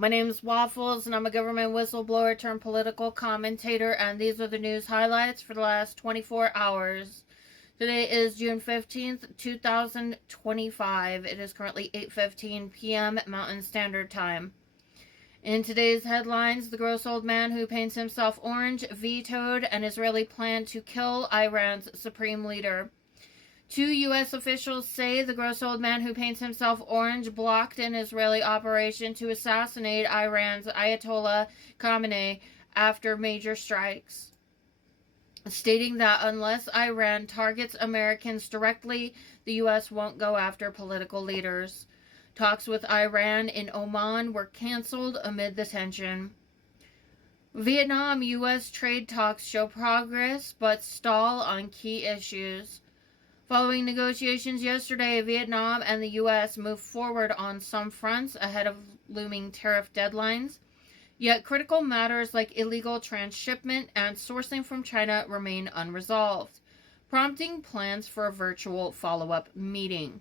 My name's Waffles, and I'm a government whistleblower turned political commentator, and these are the news highlights for the last 24 hours. Today is June 15th, 2025. It is currently 8:15 p.m. Mountain Standard Time. In today's headlines, the gross old man who paints himself orange vetoed an Israeli plan to kill Iran's supreme leader. 2 U.S. officials say the gross old man who paints himself orange blocked an Israeli operation to assassinate Iran's Ayatollah Khamenei after major strikes, stating that unless Iran targets Americans directly, the U.S. won't go after political leaders. Talks with Iran in Oman were canceled amid the tension. Vietnam-U.S. trade talks show progress but stall on key issues. Following negotiations yesterday, Vietnam and the U.S. moved forward on some fronts ahead of looming tariff deadlines. Yet critical matters like illegal transshipment and sourcing from China remain unresolved, prompting plans for a virtual follow-up meeting.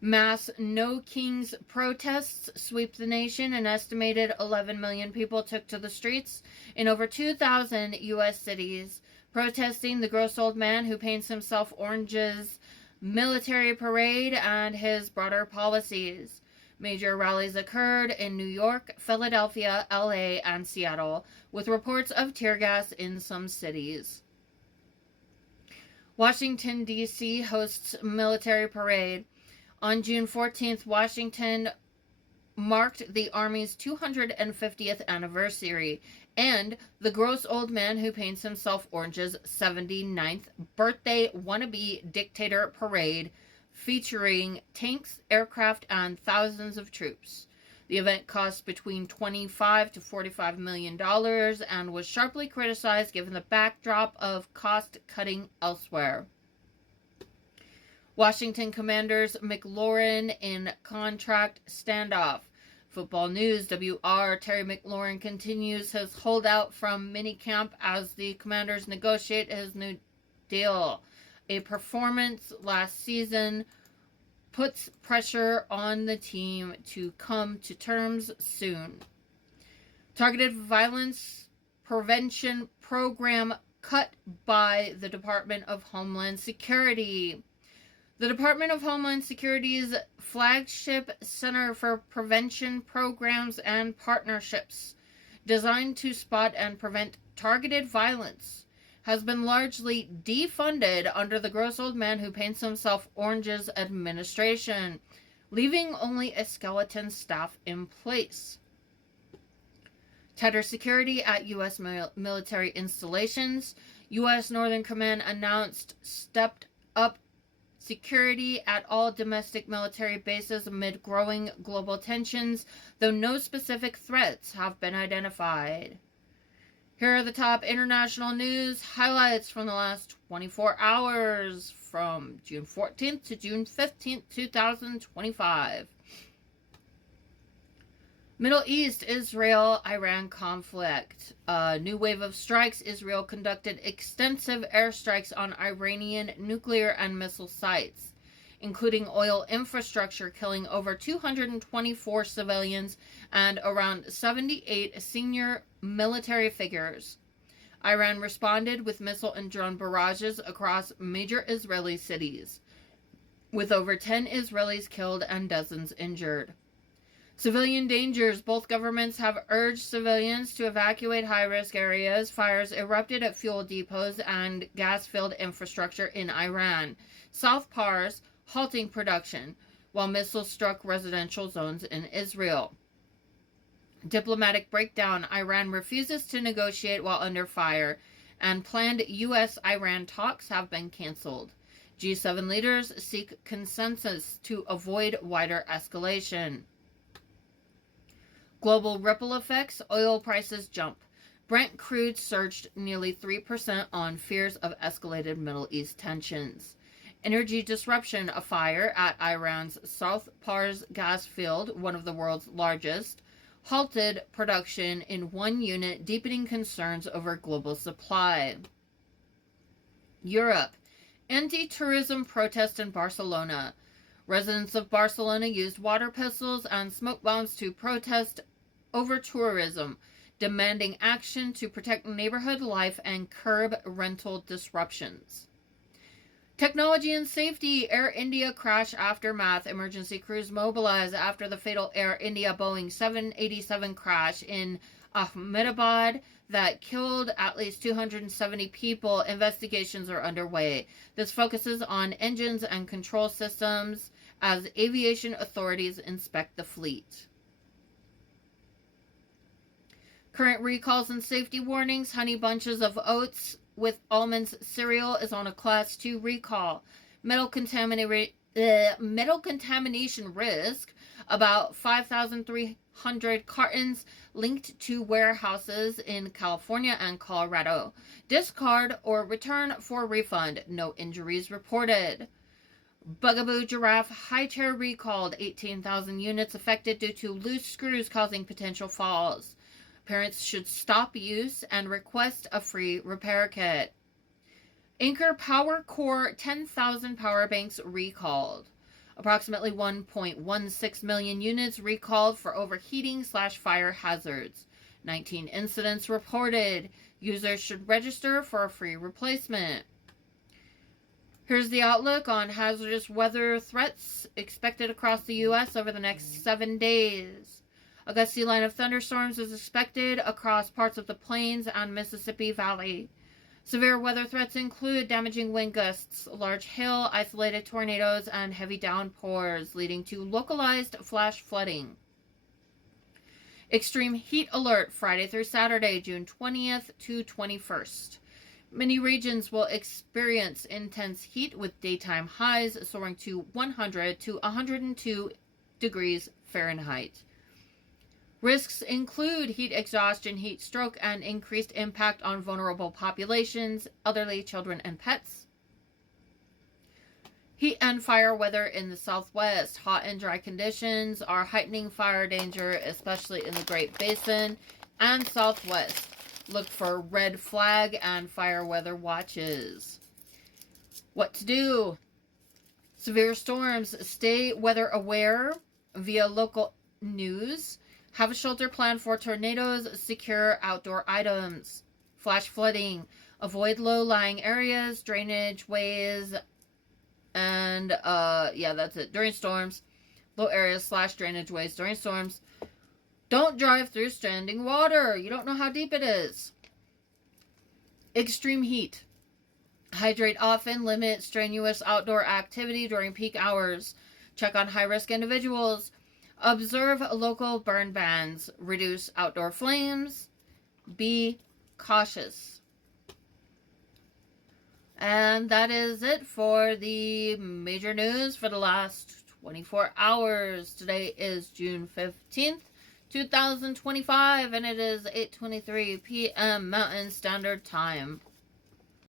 Mass No Kings protests sweep the nation. An estimated 11 million people took to the streets in over 2,000 U.S. cities, protesting the gross old man who paints himself orange's military parade and his broader policies. Major rallies occurred in New York, Philadelphia, LA, and Seattle, with reports of tear gas in some cities. Washington, D.C. hosts military parade. On June 14th, Washington marked the Army's 250th anniversary and the gross old man who paints himself orange's 79th birthday wannabe dictator parade, featuring tanks, aircraft, and thousands of troops. The event cost between $25 to $45 million and was sharply criticized given the backdrop of cost-cutting elsewhere. Washington Commanders McLaurin in contract standoff. Football news, WR Terry McLaurin continues his holdout from minicamp as the Commanders negotiate his new deal. A performance last season puts pressure on the team to come to terms soon. Targeted violence prevention program cut by the Department of Homeland Security. The Department of Homeland Security's flagship Center for Prevention Programs and Partnerships, designed to spot and prevent targeted violence, has been largely defunded under the gross old man who paints himself orange's administration, leaving only a skeleton staff in place. Tighter security at U.S. military installations. U.S. Northern Command announced stepped up security at all domestic military bases amid growing global tensions, though no specific threats have been identified. Here are the top international news highlights from the last 24 hours from June 14th to June 15th, 2025. Middle East, Israel-Iran conflict. A new wave of strikes. Israel conducted extensive airstrikes on Iranian nuclear and missile sites, including oil infrastructure, killing over 224 civilians and around 78 senior military figures. Iran responded with missile and drone barrages across major Israeli cities, with over 10 Israelis killed and dozens injured. Civilian dangers. Both governments have urged civilians to evacuate high-risk areas. Fires erupted at fuel depots and gas-filled infrastructure in Iran. South Pars halting production, while missiles struck residential zones in Israel. Diplomatic breakdown. Iran refuses to negotiate while under fire, and planned U.S.-Iran talks have been canceled. G7 leaders seek consensus to avoid wider escalation. Global ripple effects. Oil prices jump. Brent crude surged nearly 3% on fears of escalated Middle East tensions. Energy disruption. A fire at Iran's South Pars gas field, one of the world's largest, halted production in one unit, deepening concerns over global supply. Europe. Anti-tourism protest in Barcelona. Residents of Barcelona used water pistols and smoke bombs to protest over tourism, demanding action to protect neighborhood life and curb rental disruptions. Technology and safety. Air India crash aftermath. Emergency crews mobilize after the fatal Air India Boeing 787 crash in Ahmedabad that killed at least 270 people. Investigations are underway. This focuses on engines and control systems as aviation authorities inspect the fleet. Current recalls and safety warnings. Honey Bunches of Oats with almonds cereal is on a Class 2 recall. Metal contamination risk. About 5,300 cartons linked to warehouses in California and Colorado. Discard or return for refund. No injuries reported. Bugaboo Giraffe high chair recalled. 18,000 units affected due to loose screws causing potential falls. Parents should stop use and request a free repair kit. Anchor Power Core 10,000 power banks recalled. Approximately 1.16 million units recalled for overheating/fire hazards. 19 incidents reported. Users should register for a free replacement. Here's the outlook on hazardous weather threats expected across the U.S. over the next 7 days. A gusty line of thunderstorms is expected across parts of the Plains and Mississippi Valley. Severe weather threats include damaging wind gusts, large hail, isolated tornadoes, and heavy downpours, leading to localized flash flooding. Extreme heat alert Friday through Saturday, June 20th to 21st. Many regions will experience intense heat with daytime highs soaring to 100 to 102 degrees Fahrenheit. Risks include heat exhaustion, heat stroke, and increased impact on vulnerable populations, elderly, children, and pets. Heat and fire weather in the Southwest. Hot and dry conditions are heightening fire danger, especially in the Great Basin and Southwest. Look for red flag and fire weather watches. What to do? Severe storms. Stay weather aware via local news. Have a shelter plan for tornadoes. Secure outdoor items. Flash flooding. Avoid low-lying areas, drainage ways, and that's it. During storms. Low areas / drainage ways during storms. Don't drive through standing water. You don't know how deep it is. Extreme heat. Hydrate often. Limit strenuous outdoor activity during peak hours. Check on high-risk individuals. Observe local burn bans. Reduce outdoor flames. Be cautious. And that is it for the major news for the last 24 hours. Today is June 15th, 2025, and it is 8:23 p.m. Mountain Standard Time.